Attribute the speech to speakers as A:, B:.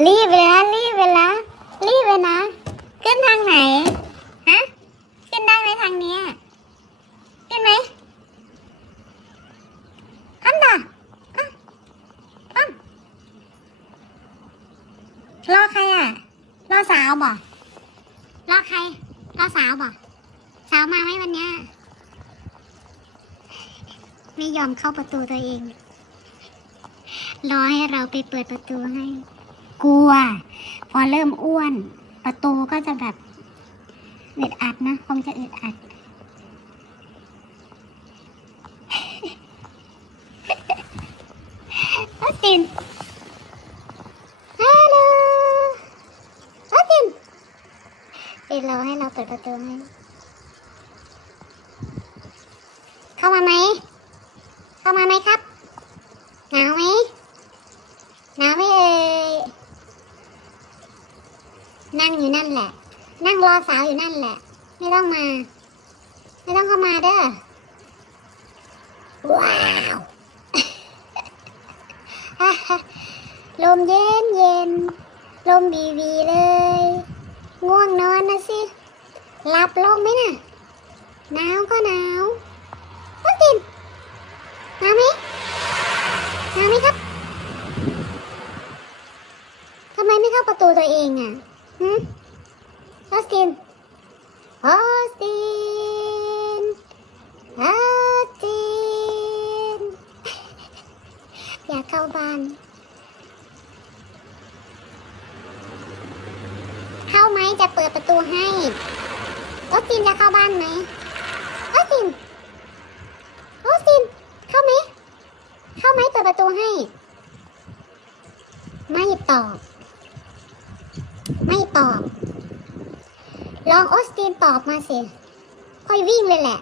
A: รีบเลยนะรีบเลยนะรีบเลยนะ ขึ้นทางไหน ฮะ ขึ้นได้ไหมทางเนี้ยขึ้นไหมอันดาอะอะรอใครอะ รอสาวบ่รอใคร รอสาวบ่สาวมาไหมวันเนี้ยไม่ยอมเข้าประตูตัวเอง รอให้เราไปเปิดประตูให้ กลัว พอเริ่มอ้วน ประตูก็จะแบบอึดอัดนะคงจะอึดอัดออสตินฮัลโหลออสตินเดี๋ยวเราให้เราเปิดประตูให้เข้ามาไหมเข้ามาไหมครับ หนาวไหมหนาวไหมเอ่ย นั่งอยู่นั่นแหละ นั่งรอสาวอยู่นั่นแหละ ไม่ต้องมา ไม่ต้องเข้ามาเด้อ ว้าวลมเย็นเย็น ลมบีบีเลย ง่วงนอนนะสิ หลับลงไหมน่ะ หนาวก็หนาวออสตินหนาวไหมหนาวไหมครับทำไมไม่เข้าประตูตัวเองอะ ฮึออสตินออสตินออสตินอยากเข้าบ้าน เข้าไหมจะเปิดประตูให้ออสตินจะเข้าบ้านไหมออสตินออสติน เข้าไหม เข้าไหมเปิดประตูให้ ไม่ตอบ ตอบ ลองออสตินตอบมาสิ ค่อยวิ่งเลยแหละ